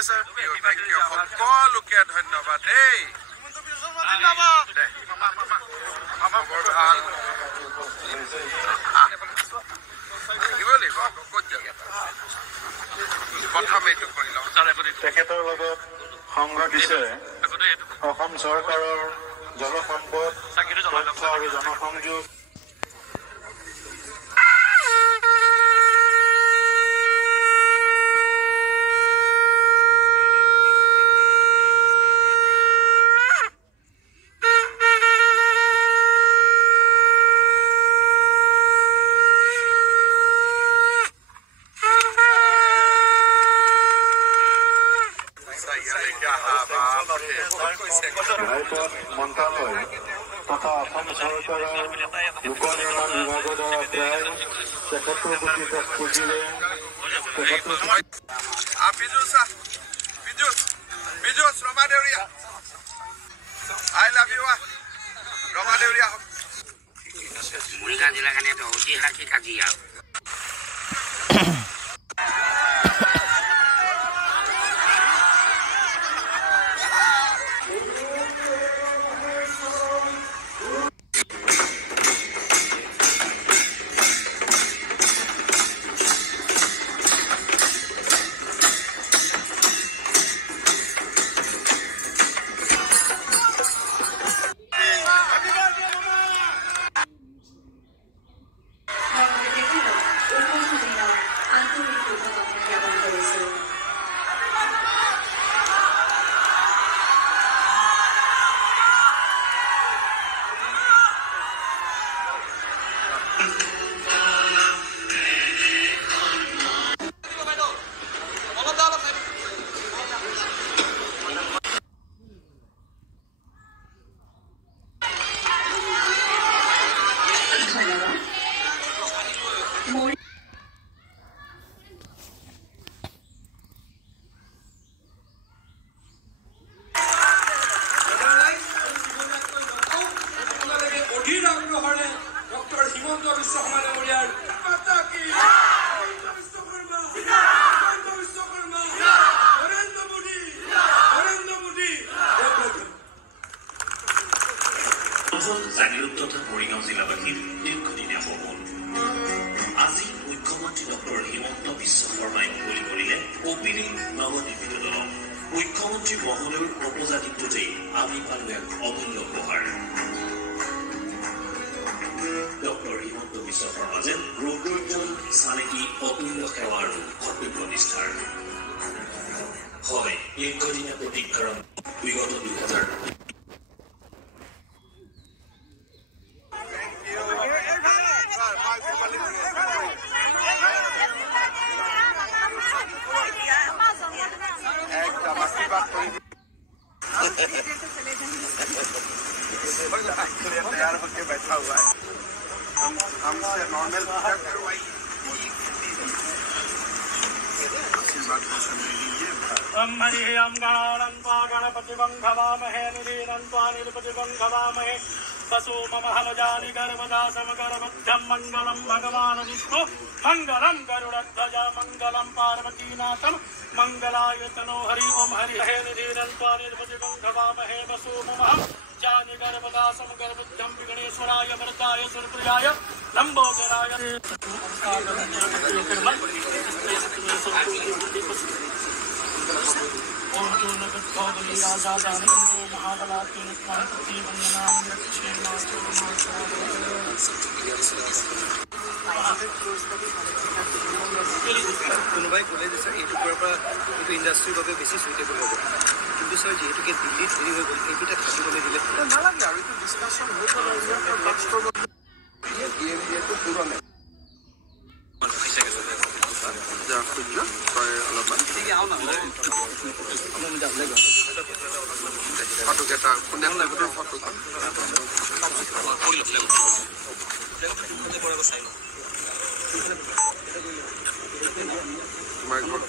সকলোকে ধন্যবাদ দেই তেখেতৰ লগত সংগ দিছে অসম চৰকাৰৰ জলসম্পদ আৰু জনসংযোগ ঘাইপথ মন্ত্ৰালয় তথা অসম চৰকাৰৰ লোক নিৰ্মাণ বিভাগৰ দ্বাৰা প্ৰায় ৭৩ কোটি পুঁজিৰে জিলা কাৰণে ঐতিহাসিক আজি আৰু ডক্টৰ হিমন্ত বিশ্ব শৰ্মা ডাঙৰীয়াৰ জাগিৰোড তথা মৰিগাঁও জিলাবাসীৰ দীৰ্ঘদিনীয়া সপোন আজি মুখ্যমন্ত্ৰী ডক্টৰ হিমন্ত বিশ্ব শৰ্মাই মুকলি কৰিলে কপিলী নৱনিৰ্মিত দলং মুখ্যমন্ত্ৰী মহোদয়ৰ প্ৰপোজালিটোতেই আমি পালো এক অমূল্য উপহাৰ ডক্টৰ হিমন্ত বিশ্ব শৰ্মা যেন ৰোগৰ চানেকি অতুল্য সেৱা আৰু কৰ্তব্য নিষ্ঠাৰ হয় দীৰ্ঘদিনীয়া প্ৰতীক্ষাৰ বিগত ২০০০ तैयार होके बैठा हुआ है हमसे नॉर्मल हरिम गणानन्त्वा गणपतिवं भवामहे निधीनन्त्वा निरपतिवं भवामहे वसु मम हलजानि गर्भदासमगरमध्यं मङ्गलं भगवान् विष्णु मङ्गलं गरुडध्वज मङ्गलं पार्वतीनाथं मङ्गलाय तनो हरि ओं हरि हे निधीनन्त्वा निरपतिवं भवामहे वसु मम जानि गर्भदासं गर्भुद्धं विघ्नेश्वराय वरदाय सुरप्रियाय लम्बोदराय ओम जो नगद भौगली राजा जाने को महाबलात्म प्रति वंदनाम यक्षे কোনোবাই ক'লে যে ছাৰ এইটো পৰা এইটো ইণ্ডাষ্ট্ৰীৰ বাবে বেছি চুইটেবল হ'ব কিন্তু ছাৰ যিহেতুকে দিল্লীত হেৰি হৈ গ'ল সেইকেইটা থাকিবলৈ দিলে নালাগে আৰু এইটো ডিছকাশ্যন হৈ গ'ল DMDAটো পুৰণে ফটোকেইটা কোনে লাগতে ফটো তোমাৰ ঘৰ